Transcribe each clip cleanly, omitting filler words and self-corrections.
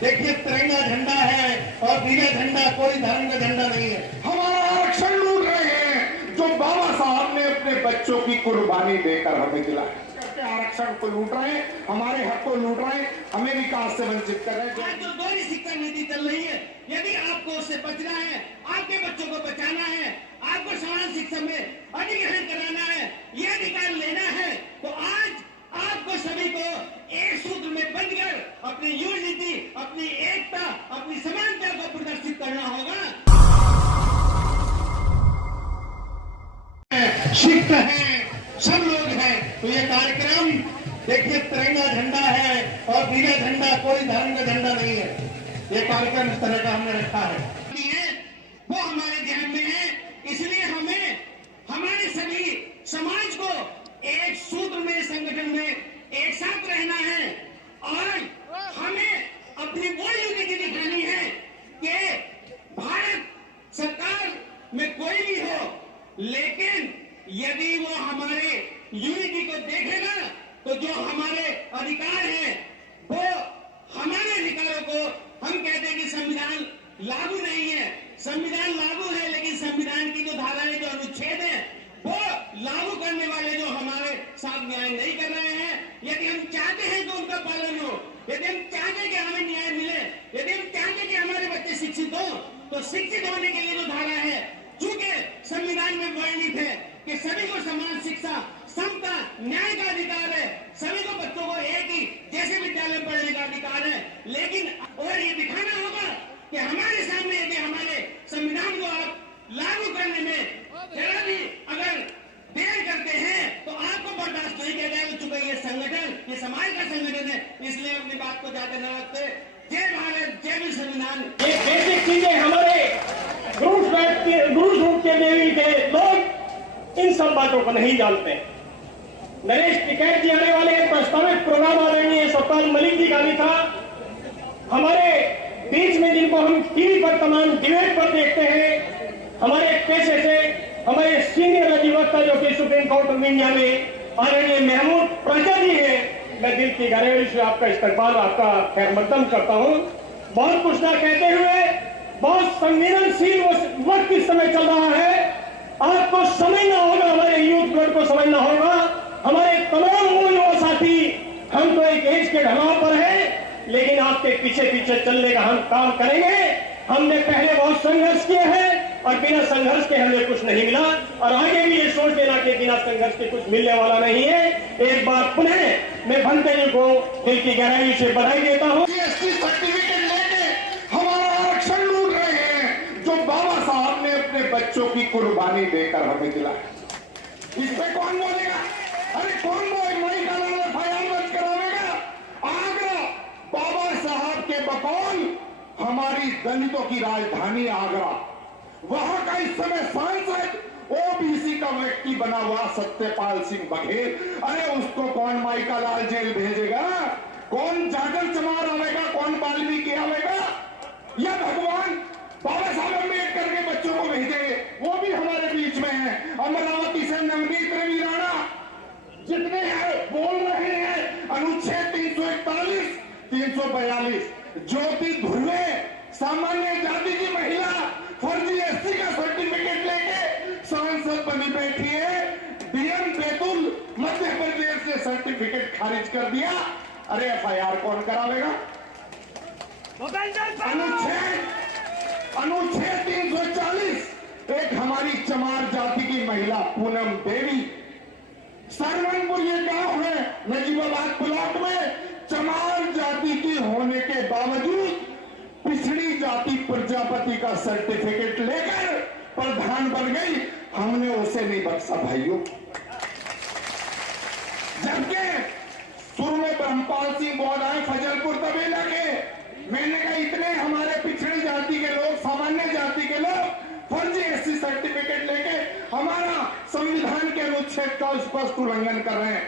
देखिए तिरंगा झंडा है और नीला झंडा कोई धर्म का झंडा नहीं है। हमारा आरक्षण लूट रहे हैं जो बाबा साहब ने अपने बच्चों की कुर्बानी देकर हमें दिलाया। आरक्षण को लूट रहे हैं, हमारे हक को लूट रहे हैं, हमें विकास से वंचित कर रहे हैं। आज जो दोहरी शिक्षा नीति चल रही है, यदि आपको उससे बचना है, आपके बच्चों को बचाना है, आपको समान शिक्षा में अधिग्रहण कराना है, ये अधिकार लेना है, तो आज आपको सभी को एक सूत्र में बंधकर अपनी यूनिटी, अपनी एकता, अपनी समानता को प्रदर्शित करना होगा। सिख है, सब लोग हैं, तो ये कार्यक्रम देखिए तिरंगा झंडा है और नीला झंडा कोई धर्म का झंडा नहीं है। ये कार्यक्रम इस तरह का हमने रखा है, वो हमारे ध्यान में है। इसलिए हमें हमारे सभी समाज को एक सूत्र में, संगठन में एक साथ रहना है और हमें अपनी वो यूनिटी दिखानी है कि भारत सरकार में कोई भी हो, लेकिन यदि वो हमारे यूनिटी को देखेगा तो जो हमारे अधिकार हैं वो हमारे अधिकारों को, हम कहते हैं कि संविधान लागू नहीं है, संविधान लागू है, लेकिन संविधान की जो धाराएं, जो अनुच्छेद है, वो लागू करने वाले जो हमारे साथ न्याय नहीं कर रहे हैं। यदि हम चाहते हैं कि उनका पालन हो, यदि हम चाहते हैं कि हमें न्याय मिले, यदि हम चाहते हैं कि हमारे बच्चे शिक्षित हो, तो शिक्षित होने के लिए जो धारा है, चूंकि संविधान में वर्णित है कि सभी को समान शिक्षा, समता, न्याय का अधिकार है, सभी को बच्चों को एक ही जैसे विद्यालय में पढ़ने का अधिकार है, लेकिन और ये दिखाना होगा कि हमारे सामने यदि हमारे संविधान को आप लागू करने में जरा भी अगर देर करते हैं तो आपको बर्दाश्त नहीं किया जाएगा। चूंकि ये संगठन, ये समाज का संगठन है, इसलिए अपनी बात को ज्यादा न रखते। जय भारत, जय भी संविधान। ये बेसिक चीजें हमारे ग्रुप रूप के देवी के लोग इन सब बातों को नहीं जानते। नरेश टिकैत जी आने वाले प्रस्तावित प्रोग्राम आदरणीय सतपाल मलिक जी का भी था। हमारे बीच में जिनको हम टीवी पर तमाम डिबेट पर देखते हैं, हमारे पेशे से हमारे सीनियर अधिवक्ता जो कि सुप्रीम कोर्ट ऑफ इंडिया में आदरणीय महमूद प्रजा जी हैं, मैं दिल की गहराई से आपका इस्तकबाल, आपका खैर मकदम करता हूं। बहुत कुछ ना कहते हुए, बहुत संवेदनशील वक्त इस समय चल रहा है, आपको समझना होगा, हमारे यूथ गढ़ को समझना होगा, हमारे तमाम युवा साथी, हम तो एक एज के ढलाव पर है, लेकिन आपके पीछे पीछे चलने का हम काम करेंगे। हमने पहले बहुत संघर्ष किए हैं और बिना संघर्ष के हमें कुछ नहीं मिला, और आगे भी ये सोच लेना कि बिना संघर्ष के कुछ मिलने वाला नहीं है। एक बार पुनः मैं भंते जी को दिल की गहराई से बधाई देता हूँ। एसटी सर्टिफिकेट लेके हमारा आरक्षण लूट रहे हैं जो बाबा साहब ने अपने बच्चों की कुर्बानी देकर हमें दिलाया। इस पे कौन बोलेगा? अरे कौन आगरा, बाबा साहब के बकौल हमारी दलितों की राजधानी आगरा, वहां का इस समय सांसद ओबीसी का व्यक्ति बना हुआ सत्यपाल सिंह बघेल, अरे उसको कौन माइका लाल जेल भेजेगा? कौन जागर चमार आवेगा? कौन वाल्मीकि आवेगा? या भगवान बाबा साहब अम्बेडकर के बच्चों को भेजेंगे? वो भी हमारे बीच में है। अमरावती से नवनीत रवि राणा जितने हैं बोल रहे हैं अनुच्छेद 341, 342, ज्योति धुर्वे सामान्य जाति की महिला फर्जी एससी का सर्टिफिकेट लेके सांसद बनी बैठी है। डीएम बैतुल मध्य प्रदेश से सर्टिफिकेट खारिज कर दिया। अरे एफआईआर कौन करावेगा? अनुच्छेद 340, एक हमारी चमार जाति की महिला पूनम देवी, सरवनपुर ये गांव है नजीबाबाद ब्लॉक में, चमार जाति की होने के बावजूद पिछड़ी जाति प्रजापति का सर्टिफिकेट लेकर प्रधान बन गई। हमने उसे नहीं बख्शा भाइयों। जबकि शुरू में ब्रह्मपाल सिंह बौद्ध आए फजलपुर तबेला के, मैंने कहा इतने हमारे पिछड़ी जाति के लोग, सामान्य जाति के लोग फर्जी एससी सर्टिफिकेट लेके हमारा संविधान के अनुच्छेद का स्पष्ट उल्लंघन कर रहे हैं,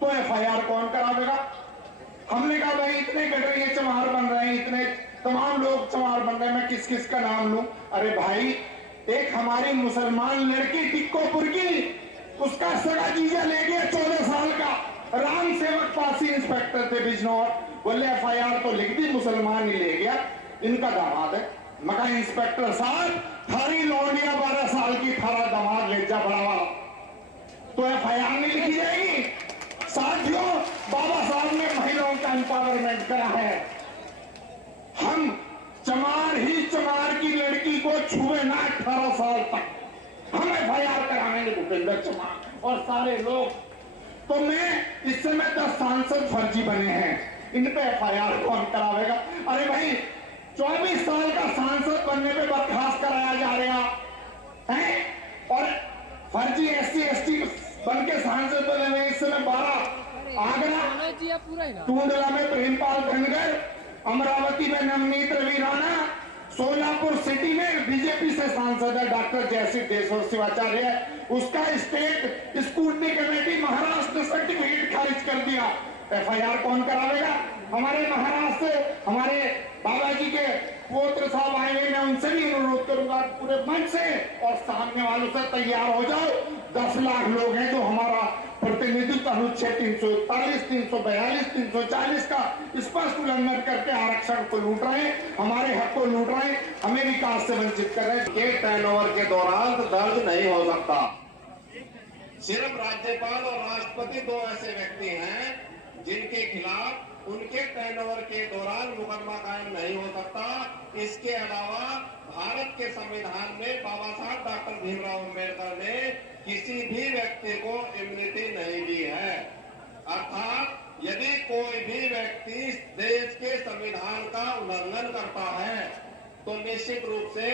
तो एफआईआर कौन करावेगा? हमने कहा भाई इतने गडरिए चमार बन रहे हैं, इतने तमाम लोग चमार बन रहे हैं, मैं किस किस का नाम लूं? अरे भाई, एक हमारी मुसलमान लड़की टिक्कोपुर की, उसका सगा जीजा ले गया 14 साल का, राम सेवक पासी इंस्पेक्टर थे बिजनौर, बोले FIR तो लिख दी, मुसलमान ही ले गया, इनका दामाद है। मगर इंस्पेक्टर साहब, थारी लौंडिया 12 साल की, थारा दामाद ले जा बड़ा वाला, तो FIR नहीं लिखी जाएगी। साथियों, बाबा साहब ने महिलाओं का एम्पावरमेंट करा है। हम चमार ही चमार की लड़की को छुए ना 18 साल तक, हम FIR कराएंगे भूपेंद्र चमार और सारे लोग। तो मैं इस समय 10 सांसद फर्जी बने हैं, इन पे FIR कौन करावेगा? अरे भाई, 24 साल का सांसद बनने पे बर्खास्त कराया जा रहा है और फर्जी SC ST बन के सांसद बने हुए इस समय 12। आगरा टूंडला में प्रेमपाल धनगर, अमरावती में नवनीत रवि राणा, सोलापुर सिटी में बीजेपी से सांसद है डॉक्टर जयसिंह देशवर शिवाचार्य, उसका स्टेट स्कूटनी कमेटी महाराष्ट्र ने सर्टिफिकेट खारिज कर दिया। FIR कौन करावेगा? हमारे महाराष्ट्र से हमारे बाबा जी के पुत्र साहब आए हुए, मैं उनसे भी अनुरोध करूंगा पूरे मन से और सामने वालों से, तैयार हो जाओ। 10 लाख लोग हैं जो हमारा प्रतिनिधित्व अनुच्छेद 341, 342, 340 का स्पष्ट उल्लंघन करके आरक्षण को लूट रहे हैं, हमारे हक को लूट रहे हैं, हमें विकास से वंचित कर रहे हैं। के टर्नओवर के दौरान दर्ज नहीं हो सकता। सिर्फ राज्यपाल और राष्ट्रपति 2 ऐसे व्यक्ति हैं जिनके खिलाफ उनके टर्नओवर के दौरान मुकदमा कायम नहीं हो सकता। इसके अलावा भारत के संविधान में बाबा साहब डॉक्टर भीमराव अम्बेडकर ने किसी भी व्यक्ति को इम्यूनिटी नहीं दी है। अर्थात यदि कोई भी व्यक्ति देश के संविधान का उल्लंघन करता है तो निश्चित रूप से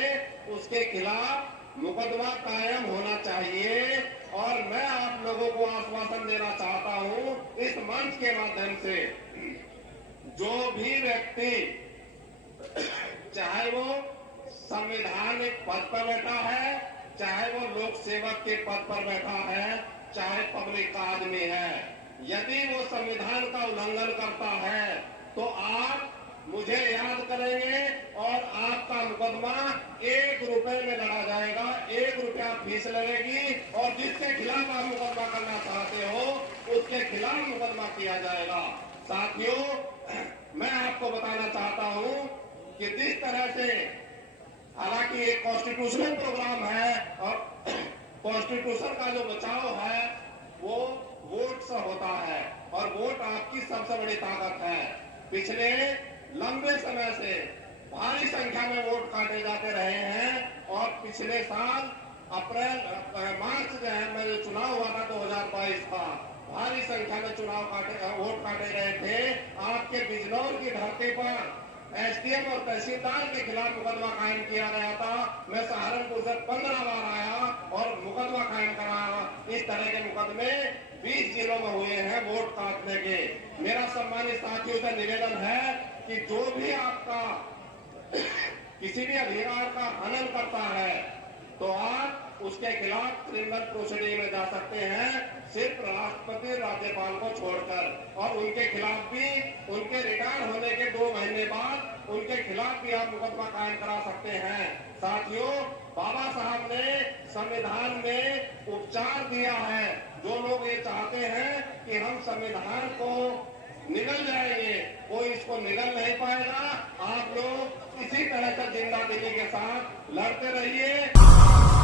उसके खिलाफ मुकदमा कायम होना चाहिए। और मैं आप लोगों को आश्वासन देना चाहता हूं इस मंच के माध्यम से, जो भी व्यक्ति चाहे वो संवैधानिक पद पर बैठा है, चाहे वो लोक सेवक के पद पर बैठा है, चाहे पब्लिक आदमी है, यदि वो संविधान का उल्लंघन करता है तो आप मुझे याद करेंगे और आपका मुकदमा 1 रुपए में लड़ा जाएगा। 1 रुपया फीस लगेगी और जिसके खिलाफ आप मुकदमा करना चाहते हो उसके खिलाफ मुकदमा किया जाएगा। साथियों, मैं आपको बताना चाहता हूं कि जिस तरह से, हालांकि एक कॉन्स्टिट्यूशनल प्रोग्राम है और कॉन्स्टिट्यूशन का जो बचाव है वो वोट से होता है और वोट आपकी सबसे बड़ी ताकत है। पिछले लंबे समय से भारी संख्या में वोट काटे जाते रहे हैं और पिछले साल मार्च में चुनाव हुआ था 2022 का, भारी संख्या में वोट काटे गए थे। आपके बिजनौर की धरती पर SDM और तहसीलदार के खिलाफ मुकदमा कायम किया गया था। मैं सहारनपुर से 15 बार आया और मुकदमा कायम कराया। इस तरह के मुकदमे 20 जिलों में हुए हैं वोट काटने के। मेरा सम्मानित साथियों से निवेदन है कि जो भी आपका किसी भी अधिकार का हनन करता है तो आप उसके खिलाफ क्रिमिनल प्रोसीडिंग में जा सकते हैं, सिर्फ राष्ट्रपति राज्यपाल को छोड़कर। और उनके खिलाफ भी उनके रिटायर होने के 2 महीने बाद उनके खिलाफ भी आप मुकदमा कायम करा सकते हैं। साथियों, बाबा साहब ने संविधान में उपचार दिया है। जो लोग ये चाहते हैं कि हम संविधान को निगल जाएंगे, कोई इसको निगल नहीं पाएगा। आप लोग इसी तरह से जिंदा दिली के साथ लड़ते रहिए।